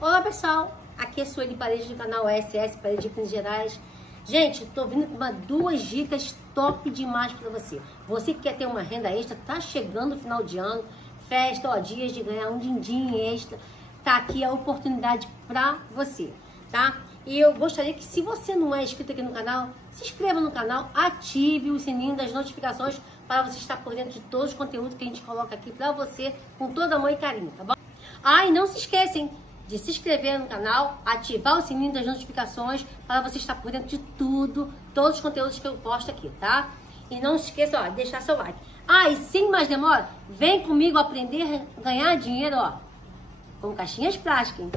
Olá pessoal, aqui é Sueli Parede do canal SS Parede de Minas Gerais. Gente, tô vindo com duas dicas top demais para você. Você que quer ter uma renda extra, tá chegando o final de ano, festa, ó, dias de ganhar um din-din extra, tá aqui a oportunidade para você, tá? E eu gostaria que, se você não é inscrito aqui no canal, se inscreva no canal, ative o sininho das notificações para você estar por dentro de todos os conteúdos que a gente coloca aqui para você com todo amor e carinho, tá bom? Ah, e não se esquecem de se inscrever no canal, ativar o sininho das notificações para você estar por dentro de tudo, todos os conteúdos que eu posto aqui, tá? E não se esqueça, ó, de deixar seu like. Ah, e sem mais demora, vem comigo aprender a ganhar dinheiro, ó, com caixinhas plásticas, hein?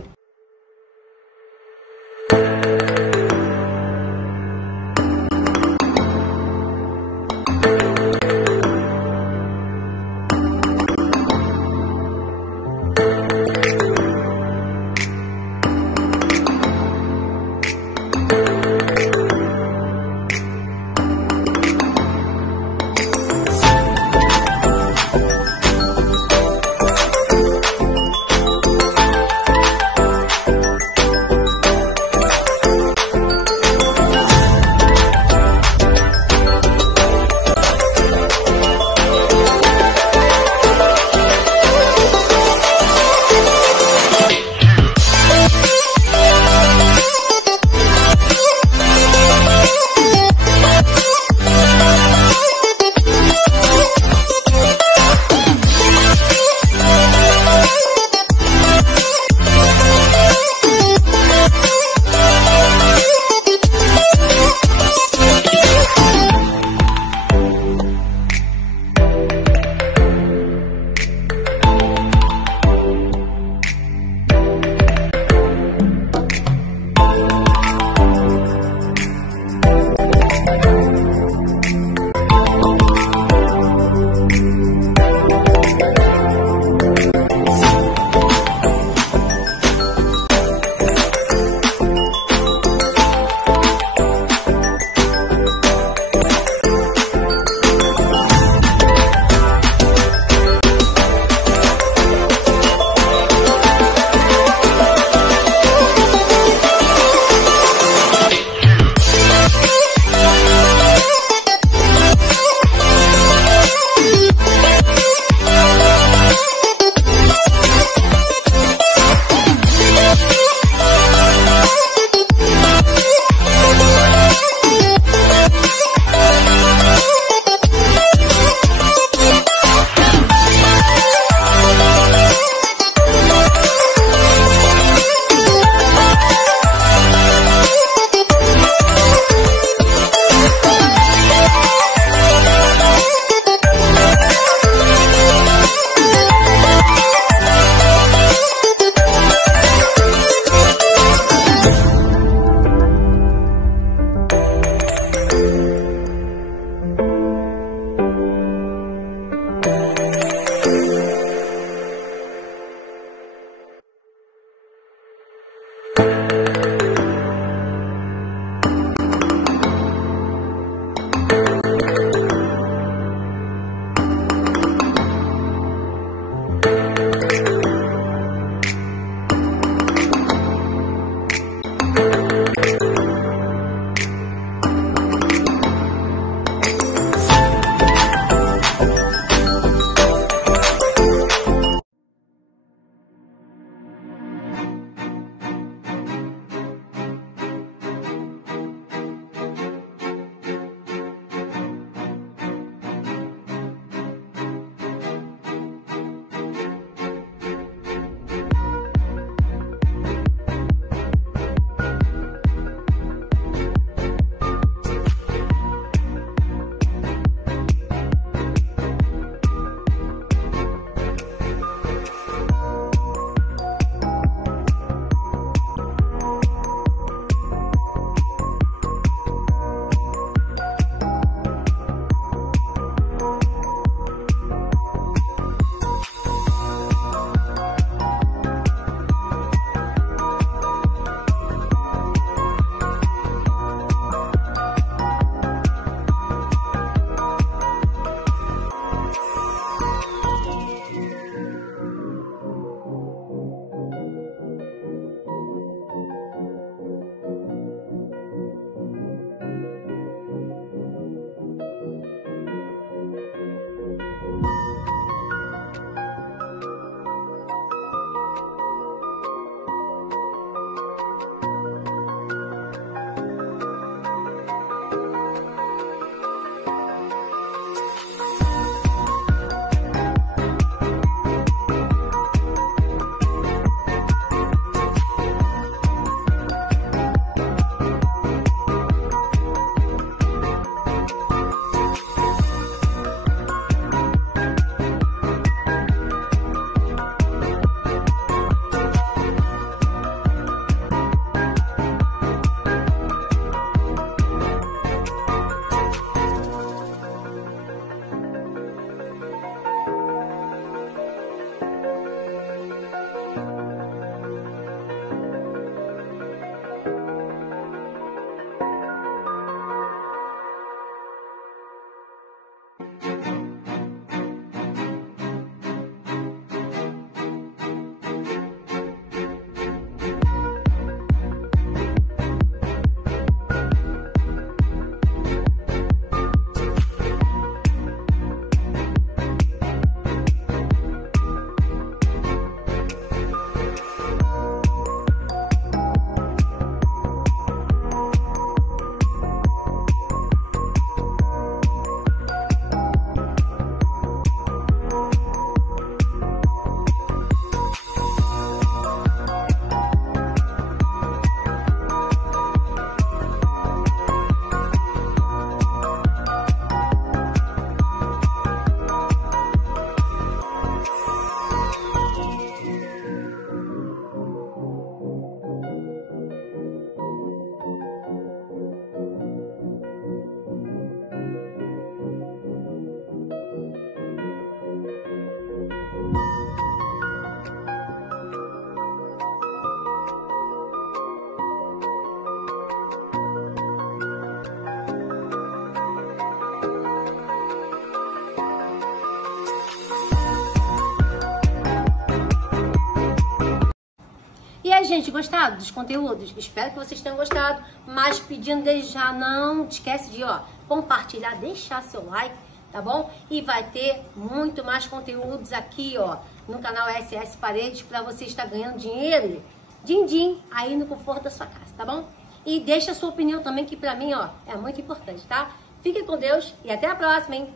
gente, gostaram dos conteúdos? Espero que vocês tenham gostado. Mas pedindo desde já, não esquece de, ó, compartilhar, deixar seu like, tá bom? E vai ter muito mais conteúdos aqui, ó, no canal SS Paredes, para você estar ganhando dinheiro, din-din, aí no conforto da sua casa, tá bom? E deixa a sua opinião também, que pra mim, ó, é muito importante, tá? Fique com Deus e até a próxima, hein?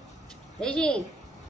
Beijinho!